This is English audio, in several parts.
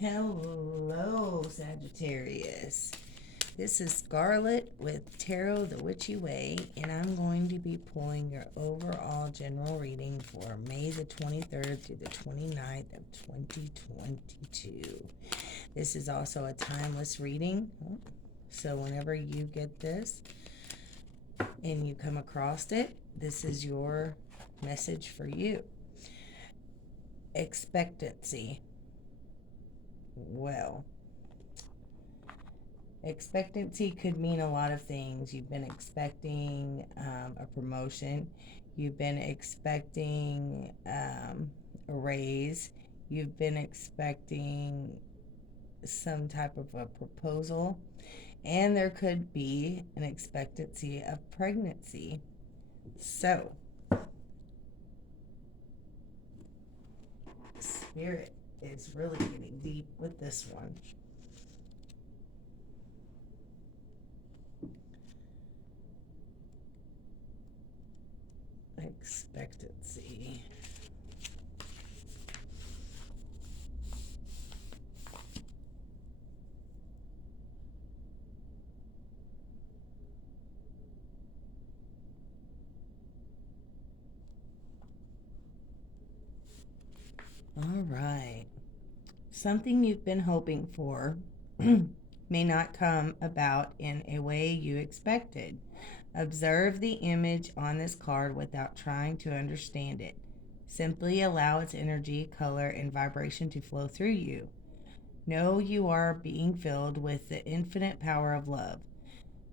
Hello, Sagittarius. This is Scarlet with Tarot the Witchy Way, and I'm going to be pulling your overall general reading for May the 23rd through the 29th of 2022. This is also a timeless reading, so whenever you get this and you come across it, this is your message for you. Expectancy. Well, expectancy could mean a lot of things. You've been expecting a promotion. You've been expecting a raise. You've been expecting some type of a proposal. And there could be an expectancy of pregnancy. So, Spirit is really getting deep with this one. Expectancy. All right. Something you've been hoping for may not come about in a way you expected. Observe the image on this card without trying to understand it. Simply allow its energy, color, and vibration to flow through you. Know you are being filled with the infinite power of love.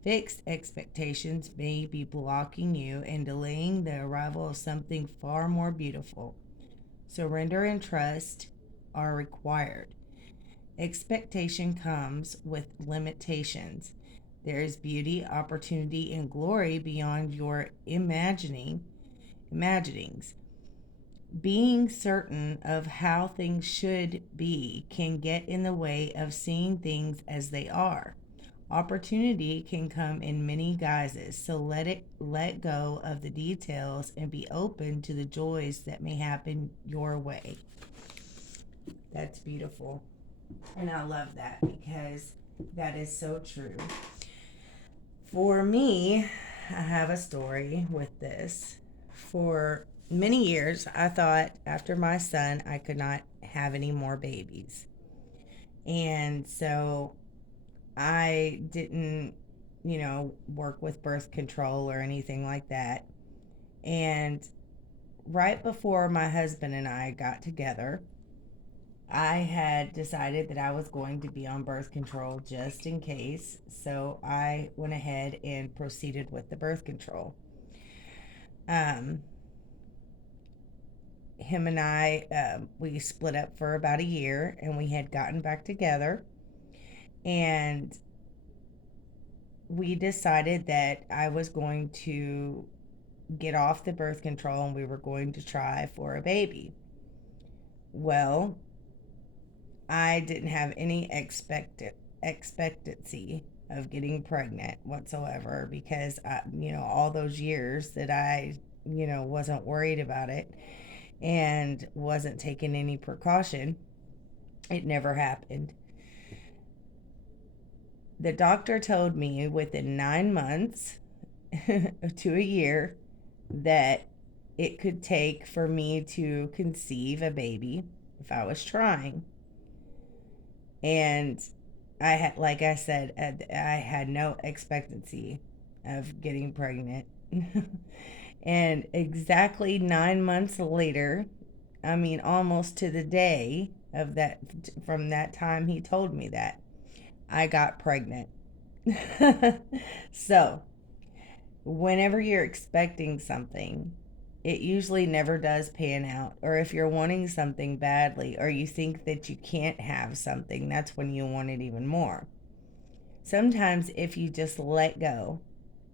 Fixed expectations may be blocking you and delaying the arrival of something far more beautiful. Surrender and trust are required. Expectation comes with limitations. There is beauty, opportunity, and glory beyond your imaginings. Being certain of how things should be can get in the way of seeing things as they are. Opportunity can come in many guises, so let go of the details and be open to the joys that may happen your way. That's beautiful. And I love that because that is so true. For me, I have a story with this. For many years, I thought after my son, I could not have any more babies. And so I didn't, work with birth control or anything like that. And right before my husband and I got together, I had decided that I was going to be on birth control just in case. So I went ahead and proceeded with the birth control. Him and I, we split up for about a year and we had gotten back together. And we decided that I was going to get off the birth control and we were going to try for a baby. Well, I didn't have any expectancy of getting pregnant whatsoever because all those years that I wasn't worried about it and wasn't taking any precaution, it never happened. The doctor told me within 9 months to a year that it could take for me to conceive a baby if I was trying. And I had, like I said, I had no expectancy of getting pregnant. And exactly 9 months later, I mean, almost to the day of that, from that time he told me that, I got pregnant. So, whenever you're expecting something, it usually never does pan out. Or if you're wanting something badly, or you think that you can't have something, that's when you want it even more. Sometimes, if you just let go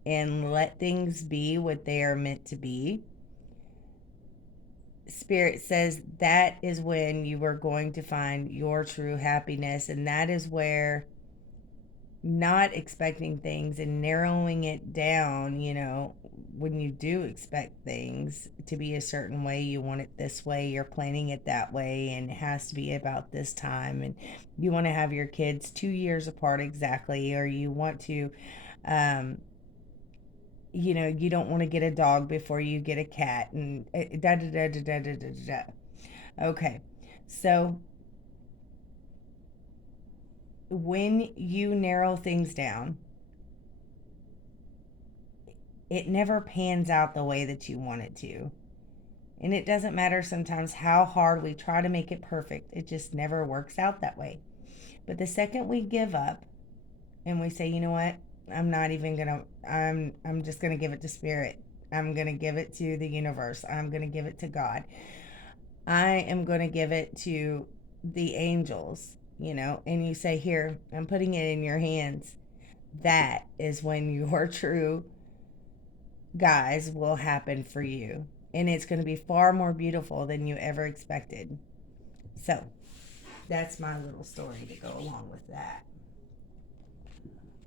and let things be what they are meant to be, Spirit says that is when you are going to find your true happiness, and that is where not expecting things and narrowing it down, when you do expect things to be a certain way, you want it this way, you're planning it that way, and it has to be about this time, and you want to have your kids 2 years apart exactly, or you want to, um, you don't want to get a dog before you get a cat, and da da da da da da da da. Okay, so when you narrow things down, it never pans out the way that you want it to. And it doesn't matter sometimes how hard we try to make it perfect, it just never works out that way. But the second we give up and we say, you know what, I'm not even gonna, I'm just gonna give it to spirit. I'm gonna give it to the universe. I'm gonna give it to God. I am gonna give it to the angels, and you say, here, I'm putting it in your hands. That is when your true guys will happen for you. And it's going to be far more beautiful than you ever expected. So, that's my little story to go along with that.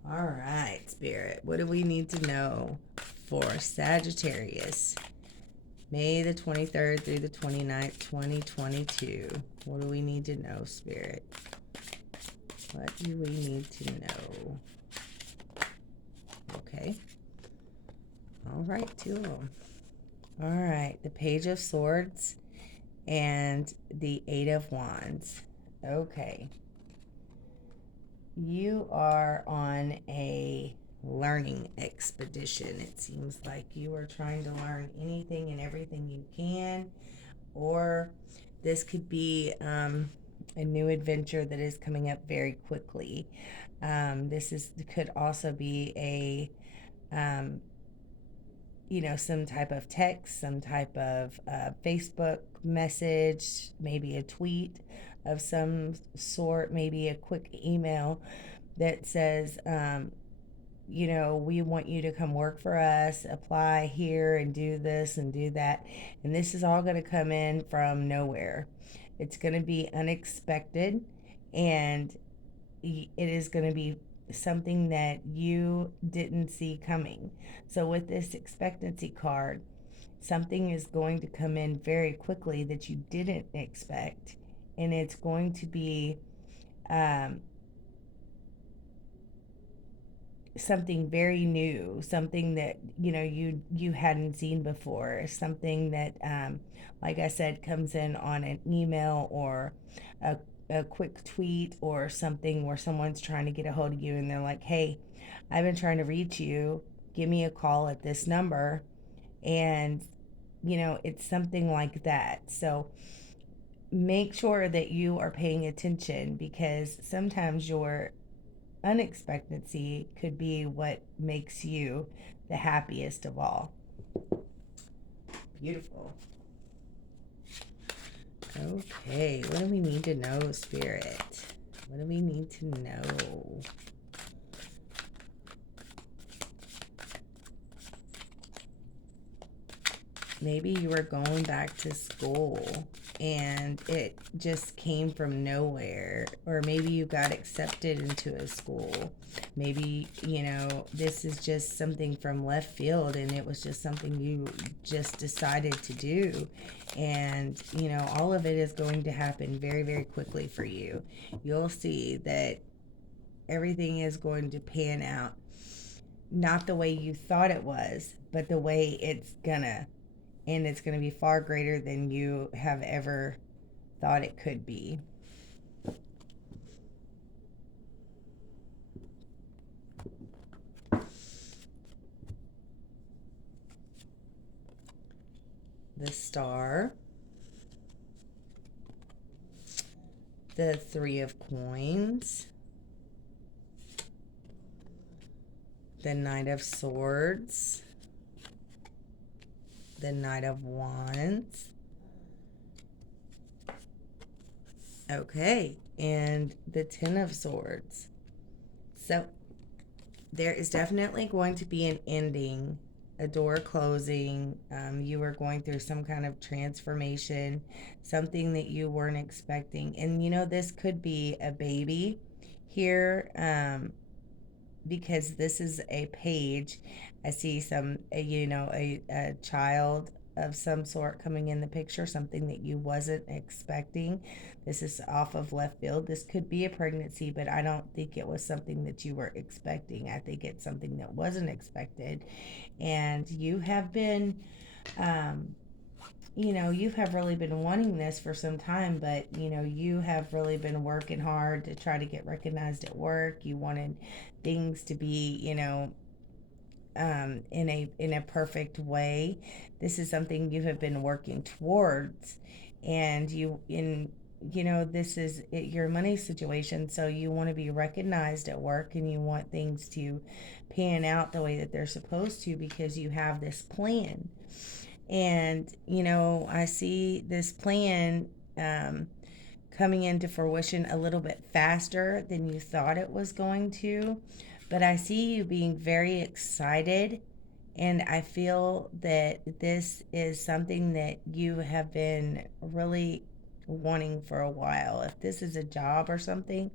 All right, Spirit. What do we need to know for Sagittarius? May the 23rd through the 29th, 2022. What do we need to know, Spirit? What do we need to know? Okay. All right, two of them. All right, the Page of Swords and the Eight of Wands. Okay. You are on a learning expedition. It seems like you are trying to learn anything and everything you can, or this could be a new adventure that is coming up very quickly. Could also be a some type of text, some type of Facebook message, maybe a tweet of some sort, maybe a quick email that says, we want you to come work for us, apply here and do this and do that. And this is all going to come in from nowhere. It's going to be unexpected, and it is going to be something that you didn't see coming. So, with this expectancy card, something is going to come in very quickly that you didn't expect, and it's going to be um, something very new, something that you hadn't seen before, something that, like I said, comes in on an email or a quick tweet or something where someone's trying to get a hold of you and they're like, hey, I've been trying to reach you, give me a call at this number. And it's something like that. So make sure that you are paying attention, because sometimes your unexpectancy could be what makes you the happiest of all. Beautiful. Okay, what do we need to know, Spirit? What do we need to know? Maybe you were going back to school and it just came from nowhere, or maybe you got accepted into a school. Maybe this is just something from left field and it was just something you just decided to do, and all of it is going to happen very, very quickly for you. You'll see that everything is going to pan out, not the way you thought it was, but the way it's gonna, and it's going to be far greater than you have ever thought it could be. The Star, the Three of Coins, the Knight of Swords, the Knight of Wands. Okay, and the Ten of Swords. So there is definitely going to be an ending, a door closing. You are going through some kind of transformation, something that you weren't expecting. And this could be a baby here. because this is a page. I see some, a child of some sort coming in the picture, something that you wasn't expecting. This is off of left field. This could be a pregnancy, but I don't think it was something that you were expecting. I think it's something that wasn't expected. And you have been, um, you have really been wanting this for some time, but you have really been working hard to try to get recognized at work. You wanted things to be, in a perfect way. This is something you have been working towards, and this is your money situation. So you want to be recognized at work, and you want things to pan out the way that they're supposed to because you have this plan. And I see this plan coming into fruition a little bit faster than you thought it was going to. But I see you being very excited, and I feel that this is something that you have been really wanting for a while. If this is a job or something,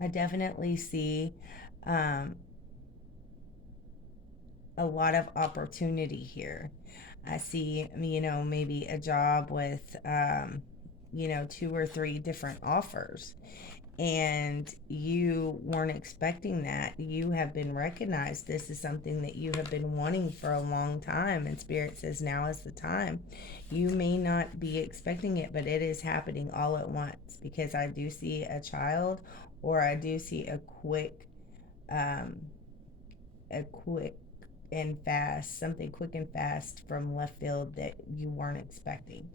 I definitely see um, a lot of opportunity here. I see, maybe a job with, two or three different offers, and you weren't expecting that. You have been recognized. This is something that you have been wanting for a long time, and Spirit says now is the time. You may not be expecting it, but it is happening all at once, because I do see a child, or I do see um, a quick and fast, something quick and fast from left field that you weren't expecting.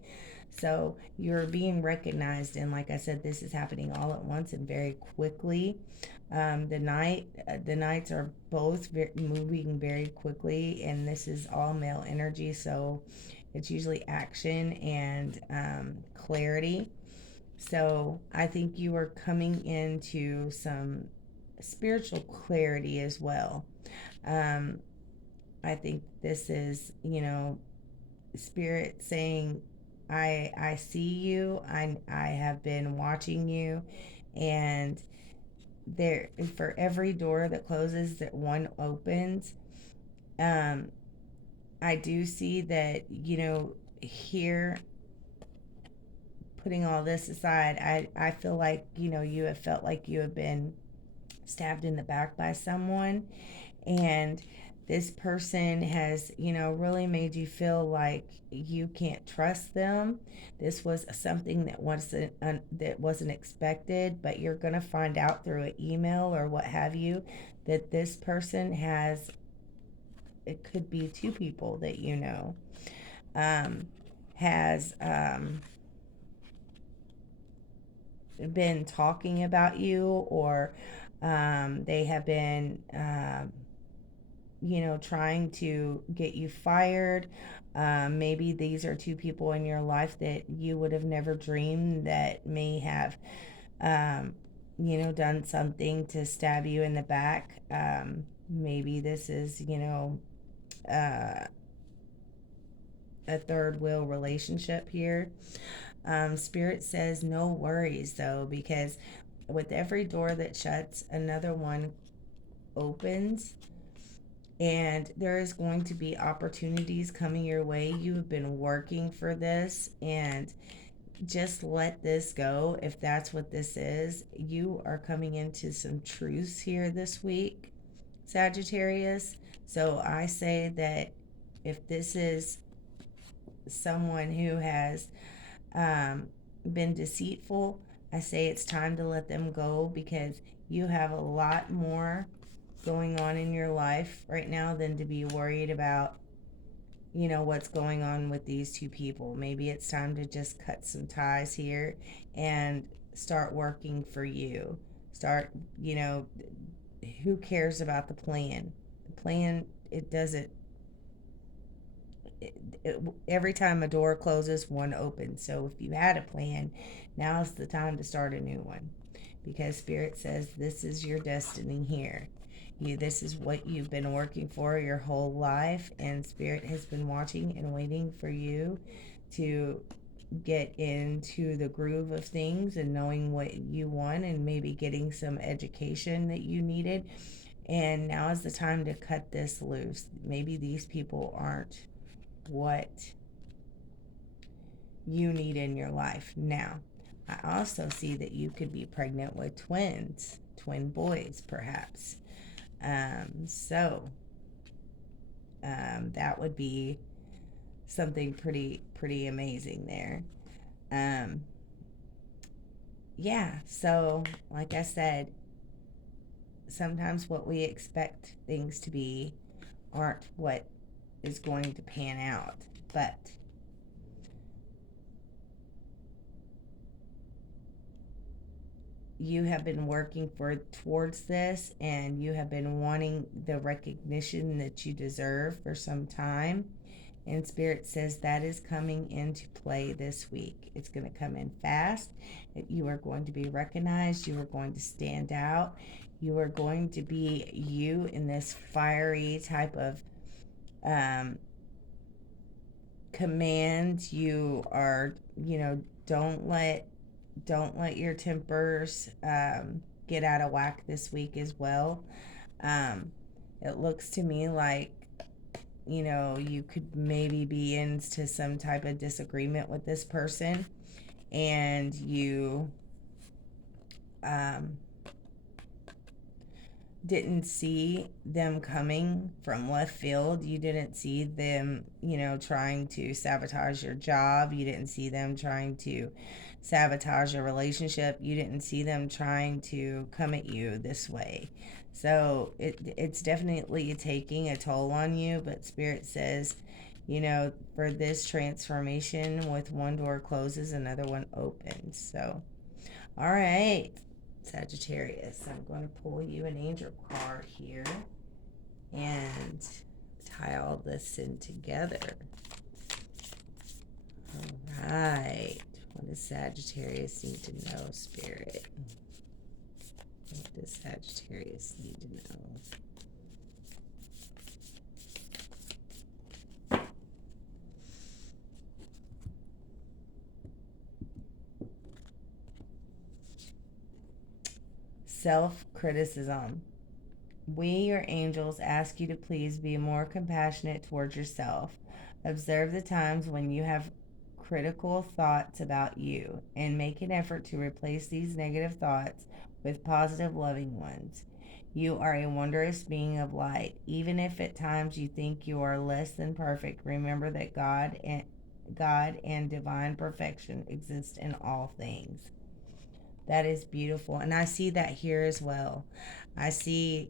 So you're being recognized, and like I said, this is happening all at once and very quickly. The nights are both moving very quickly, and this is all male energy, so it's usually action and clarity. So I think you are coming into some spiritual clarity as well. Um, I think this is, Spirit saying, I see you. I have been watching you, and there, for every door that closes, that one opens. Um, I do see that, here, putting all this aside, I feel like, you have felt like you have been stabbed in the back by someone, and this person has, really made you feel like you can't trust them. This was something that wasn't expected, but you're going to find out through an email or what have you that this person has, it could be two people that um, has been talking about you, or they have been trying to get you fired. Maybe these are two people in your life that you would have never dreamed that may have, done something to stab you in the back. Maybe this is, uh, a third wheel relationship here. Spirit says no worries though, because with every door that shuts, another one opens, and there is going to be opportunities coming your way. You've been working for this, and just let this go if that's what this is. You are coming into some truths here this week, Sagittarius. So I say that if this is someone who has um, been deceitful, I say it's time to let them go, because you have a lot more going on in your life right now than to be worried about, what's going on with these two people. Maybe it's time to just cut some ties here and start working for you. Start, who cares about the plan? The plan, it doesn't, every time a door closes, one opens. So if you had a plan, now's the time to start a new one, because Spirit says this is your destiny here. This is what you've been working for your whole life, and Spirit has been watching and waiting for you to get into the groove of things and knowing what you want, and maybe getting some education that you needed, And now is the time to cut this loose. Maybe these people aren't what you need in your life. Now, I also see that you could be pregnant with twins, twin boys, perhaps. That would be something pretty amazing there. Um, yeah. So, like I said, sometimes what we expect things to be aren't what is going to pan out, but you have been working towards this, and you have been wanting the recognition that you deserve for some time, and Spirit says that is coming into play this week. It's going to come in fast. You are going to be recognized. You are going to stand out. You are going to be you in this fiery type of command. You are, don't let your tempers get out of whack this week as well. It looks to me like, you could maybe be into some type of disagreement with this person, and you didn't see them coming from left field. You didn't see them, trying to sabotage your job. You didn't see them trying to sabotage your relationship. You didn't see them trying to come at you this way. So it's definitely taking a toll on you, but Spirit says, for this transformation, with one door closes, another one opens. So, all right, Sagittarius, I'm going to pull you an angel card here and tie all this in together. All right. What does Sagittarius need to know, Spirit? What does Sagittarius need to know? Self-criticism. We, your angels, ask you to please be more compassionate towards yourself. Observe the times when you have critical thoughts about you, and make an effort to replace these negative thoughts with positive, loving ones. You are a wondrous being of light. Even if at times you think you are less than perfect, remember that God and divine perfection exist in all things. That is beautiful. And I see that here as well. I see,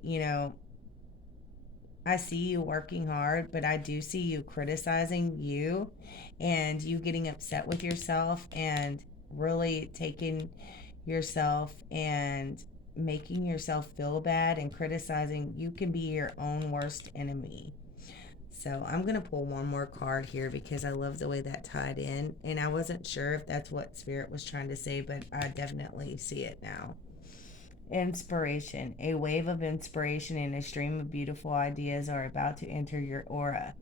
I see you working hard, but I do see you criticizing you, and you getting upset with yourself, and really taking yourself and making yourself feel bad and criticizing. You can be your own worst enemy. So I'm going to pull one more card here because I love the way that tied in. And I wasn't sure if that's what Spirit was trying to say, but I definitely see it now. Inspiration. A wave of inspiration and a stream of beautiful ideas are about to enter your aura.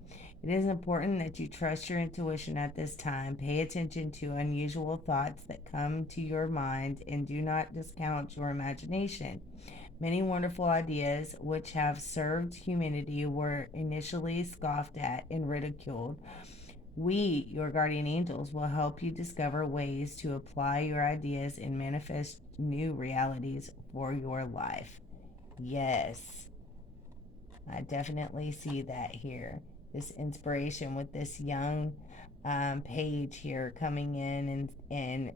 It is important that you trust your intuition at this time. Pay attention to unusual thoughts that come to your mind, and do not discount your imagination. Many wonderful ideas which have served humanity were initially scoffed at and ridiculed. We, your guardian angels, will help you discover ways to apply your ideas and manifest new realities for your life. Yes, I definitely see that here. This inspiration with this young page here coming in, and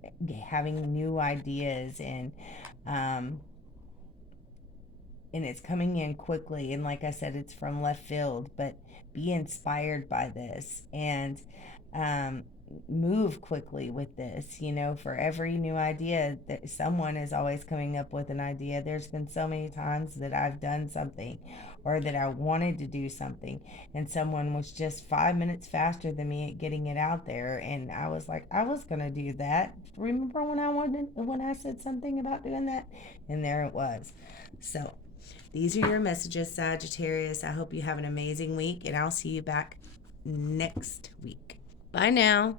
having new ideas, um, and it's coming in quickly, and like I said, it's from left field, but be inspired by this, and um, move quickly with this. For every new idea, that someone is always coming up with an idea. There's been so many times that I've done something, or that I wanted to do something, and someone was just 5 minutes faster than me at getting it out there, and I was like, I was gonna do that. Remember when I said something about doing that, and there it was. So these are your messages, Sagittarius. I hope you have an amazing week, and I'll see you back next week. Bye now.